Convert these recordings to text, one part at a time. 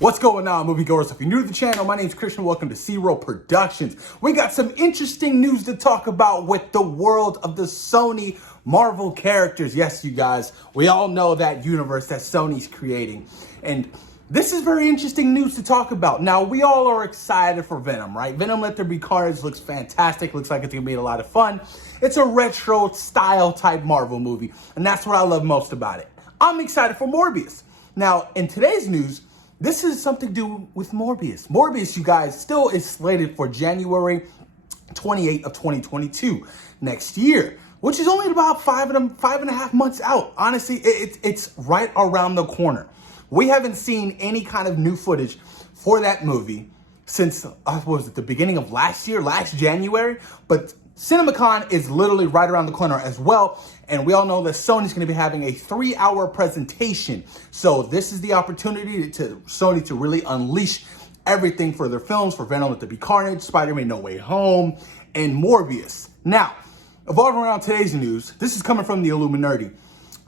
What's going on, moviegoers? If you're new to the channel, my name is Christian. Welcome to Zero Productions. We got some interesting news to talk about with the world of the Sony Marvel characters. Yes, you guys, we all know that universe that Sony's creating. And this is very interesting news to talk about. Now, we all are excited for Venom, right? Venom Let There Be Carnage looks fantastic. Looks like it's going to be a lot of fun. It's a retro style type Marvel movie. And that's what I love most about it. I'm excited for Morbius. Now, in today's news, this is something to do with Morbius. Morbius, you guys, still is slated for January 28th of 2022, next year, which is only about five and a half months out. Honestly, it's right around the corner. We haven't seen any kind of new footage for that movie since, what was it, the beginning of last January? But CinemaCon is literally right around the corner as well. And we all know that Sony's going to be having a 3-hour presentation. So this is the opportunity to Sony to really unleash everything for their films, for Venom Let There Be Carnage, Spider-Man No Way Home, and Morbius. Now, evolving around today's news, this is coming from the Illuminati.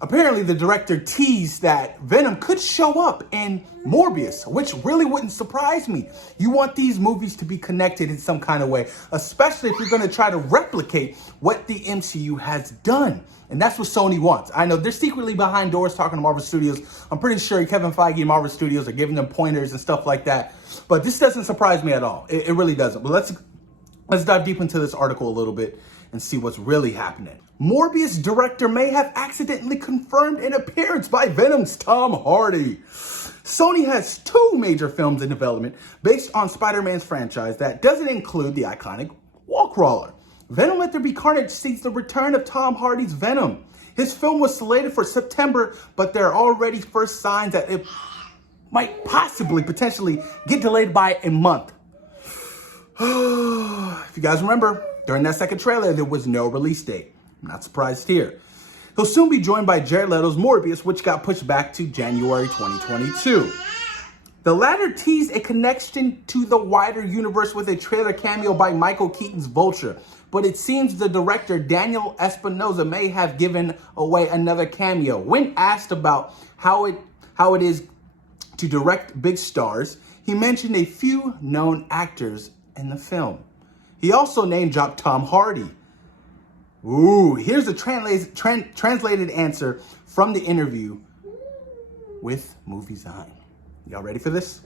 Apparently, the director teased that Venom could show up in Morbius, which really wouldn't surprise me. You want these movies to be connected in some kind of way, especially if you're going to try to replicate what the MCU has done. And that's what Sony wants. I know they're secretly behind doors talking to Marvel Studios. I'm pretty sure Kevin Feige and Marvel Studios are giving them pointers and stuff like that. But this doesn't surprise me at all. It really doesn't. But let's dive deep into this article a little bit and see what's really happening. Morbius director may have accidentally confirmed an appearance by Venom's Tom Hardy. Sony has 2 major films in development based on Spider-Man's franchise that doesn't include the iconic wall crawler. Venom Let There Be Carnage sees the return of Tom Hardy's Venom. His film was slated for September, but there are already first signs that it might potentially get delayed by a month. If you guys remember, during that second trailer, there was no release date. I'm not surprised here. He'll soon be joined by Jared Leto's Morbius, which got pushed back to January 2022. The latter teased a connection to the wider universe with a trailer cameo by Michael Keaton's Vulture, but it seems the director Daniel Espinosa may have given away another cameo. When asked about how it is to direct big stars, he mentioned a few known actors in the film. He also name-dropped Tom Hardy. Ooh, here's a translated answer from the interview with Moviesign. Y'all ready for this?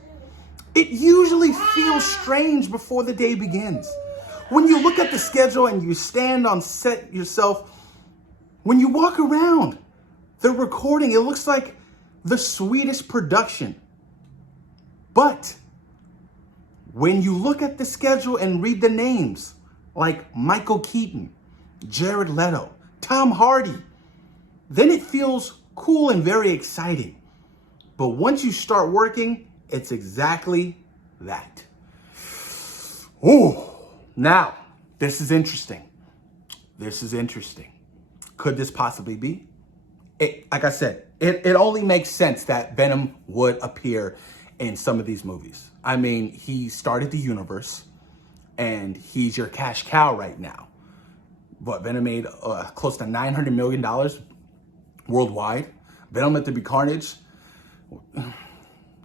It usually feels strange before the day begins. When you look at the schedule and you stand on set yourself, when you walk around the recording, it looks like the sweetest production. But when you look at the schedule and read the names, like Michael Keaton, Jared Leto, Tom Hardy, then it feels cool and very exciting. But once you start working, it's exactly that. Ooh, now, this is interesting. Could this possibly be? Like I said, it only makes sense that Venom would appear in some of these movies. I mean, he started the universe, and he's your cash cow right now. But Venom made close to $900 million worldwide. Venom Let There Be Carnage.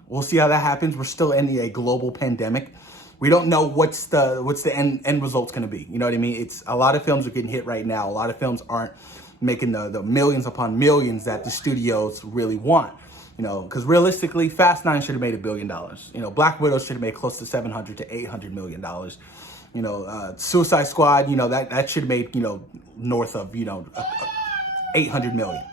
We'll see how that happens. We're still in a global pandemic. We don't know what's the end result's going to be. You know what I mean? It's a lot of films are getting hit right now. A lot of films aren't making the millions upon millions that the studios really want. You know, because realistically, Fast 9 should have made $1 billion. You know, Black Widow should have made close to $700 to $800 million. You know, Suicide Squad, you know, that should have made, you know, north of, you know, 800 million.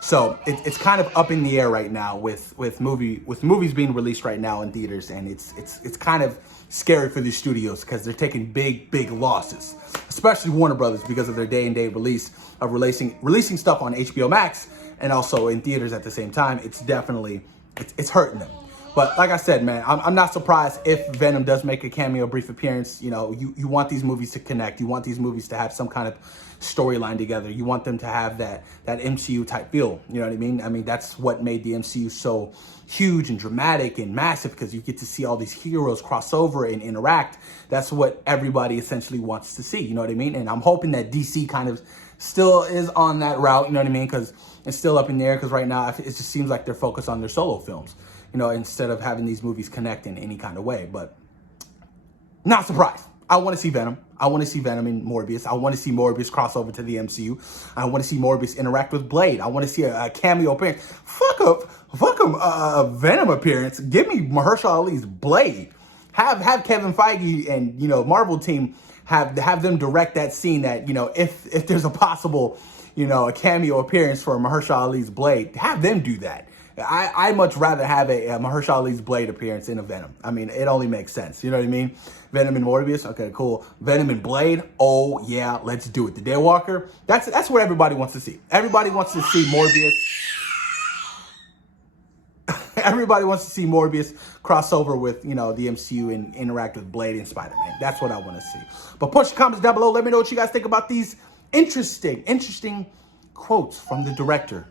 So it's kind of up in the air right now with movies being released right now in theaters, and it's kind of scary for these studios because they're taking big losses, especially Warner Brothers, because of their day-and-date release of releasing stuff on HBO Max and also in theaters at the same time. It's definitely it's hurting them. But like I said, man, I'm not surprised if Venom does make a cameo, brief appearance. You know, you want these movies to connect. You want these movies to have some kind of storyline together. You want them to have that MCU type feel. You know what I mean? I mean, that's what made the MCU so huge and dramatic and massive, because you get to see all these heroes cross over and interact. That's what everybody essentially wants to see. You know what I mean? And I'm hoping that DC kind of still is on that route. You know what I mean? Because it's still up in the air, because right now it just seems like they're focused on their solo films. You instead of having these movies connect in any kind of way. But not surprised. I want to see Venom. I want to see Venom in Morbius. I want to see Morbius cross over to the MCU. I want to see Morbius interact with Blade. I want to see a cameo appearance. Fuck a Venom appearance. Give me Mahershala Ali's Blade. Have Kevin Feige and Marvel team have them direct that scene. That if there's a possible a cameo appearance for Mahershala Ali's Blade, have them do that. I much rather have a Mahershala Ali's Blade appearance in a Venom. I mean, it only makes sense. You know what I mean? Venom and Morbius, okay, cool. Venom and Blade, oh yeah, let's do it. The Daywalker, that's what everybody wants to see. Everybody wants to see Morbius. Everybody wants to see Morbius cross over with, the MCU and interact with Blade and Spider-Man. That's what I want to see. But post your comments down below. Let me know what you guys think about these interesting quotes from the director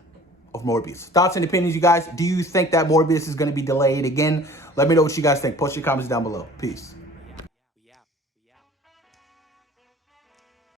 of Morbius. Thoughts and opinions, you guys. Do you think that Morbius is going to be delayed again? Let me know what you guys think. Post your comments down below. Peace.